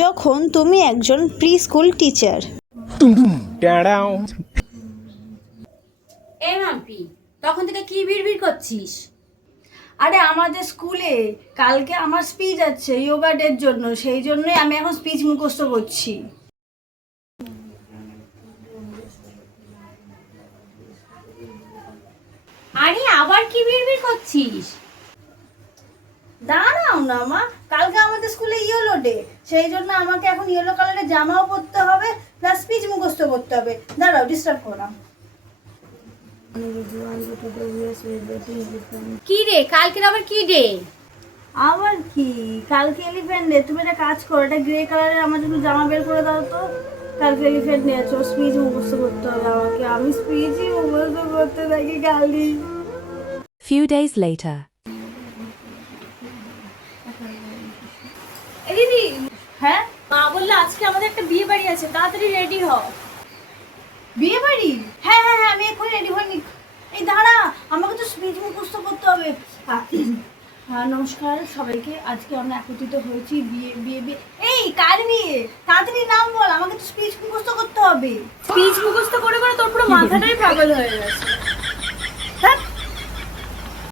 যখন তুমি একজন প্রি স্কুল টিচার। এ মাম্পি, তখন থেকে কি বিড়বিড় করছিস? আরে আমাদের স্কুলে কালকে আমার স্পিচ আছে যোগা ডের জন্য, সেই জন্যই আমি এখন স্পিচ মুখস্থ করছি। আরে আবার কি বিড়বিড় করছিস? দাঁড়াও না মা, কালকে আমাদের স্কুলে ইয়েলো ডে, সেই জন্য আমাকে এখন ইয়েলো কালারের জামাও পরতে হবে, প্লাস স্পিচ মুখস্থ করতে হবে। দাঁড়াও, ডিস্টার্ব করো না। কি রে, কালকের আবার কি ডে? আবার কি, কালকে এলিফ্যান্ট ডে। তুমি একটা কাজ করো, এটা গ্রে কালারের আমার জন্য জামা বের করে দাও তো। কালকে এলিফ্যান্ট ডে আছে, স্পিচ মুখস্থ করতে হবে আমাকে। আমি স্পিচই মুখস্থ করতে থাকি কালই। Few days later. দিদি, হ্যাঁ, মা বললো আজকে আমাদের একটা বিয়ে বাড়ি আছে, তাড়াতাড়ি রেডি হ। বিয়ে বাড়ি? হ্যাঁ হ্যাঁ হ্যাঁ, আমি এখন রেডি হইনি। এই দাঁড়া, আমাকে তো স্পিচ মুখস্থ করতে হবে। হ্যাঁ, নমস্কার সবাইকে। আজকে আমরা একত্রিত হয়েছি বিয়ে বিয়ে বিয়ে। এই কার বিয়ে? তাড়াতাড়ি নাম বল, আমাকে তো স্পিচ মুখস্থ করতে হবে। স্পিচ মুখস্থ করে করে তোর পুরো মাথাটাই পাগল হয়ে গেছে। হ্যাঁ